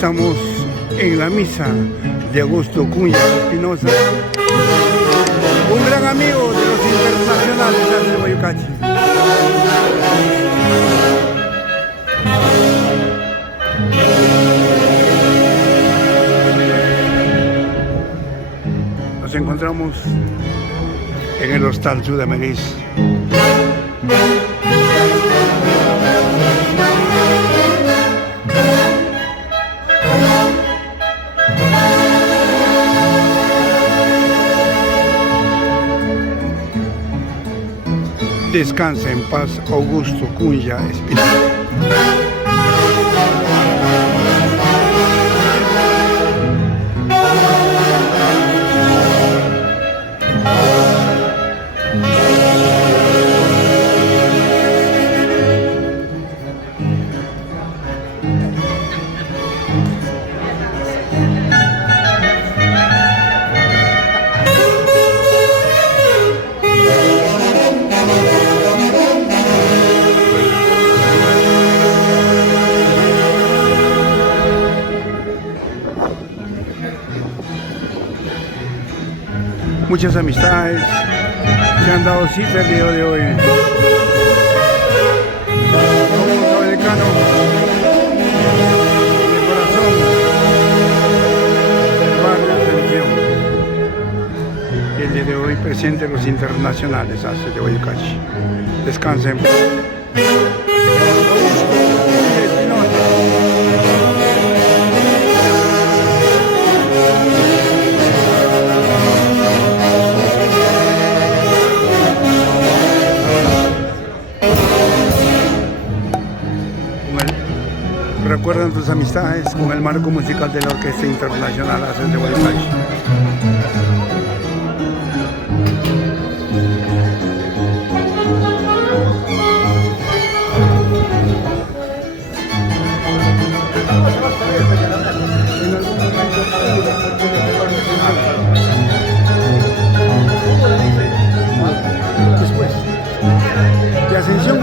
Estamos en la misa de Augusto Cuña Espinosa, un gran amigo de los internacionales de Guayucachi. Nos encontramos en el Hostal Sudamericano. Descansa en paz, Augusto Cuña Espinosa. Muchas amistades se han dado cita el día de hoy. Como decano de corazón del barrio Ascensión. Y el día de hoy presente los internacionales de Guayucachi. Descansen. Recuerdan tus amistades con el marco musical de la Orquesta Internacional de Guayucachi. Después de Ascensión.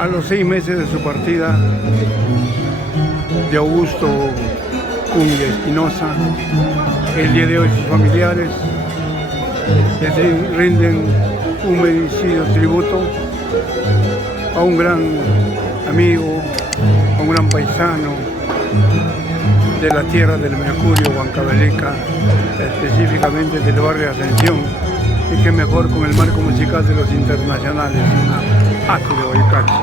A los 6 meses de su partida, de Augusto Cunha Espinosa. El día de hoy sus familiares les rinden un merecido tributo a un gran amigo, a un gran paisano de la tierra del Mercurio, Huancavelica, específicamente del barrio Ascensión, y que mejor con el marco musical de los internacionales, Acre de Huaycachi.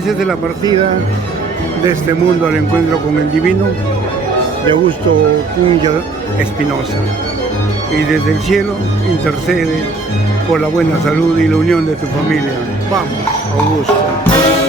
De la partida de este mundo al encuentro con el divino, de Augusto Cunha Espinosa, y desde el cielo intercede por la buena salud y la unión de tu familia. Vamos, Augusto.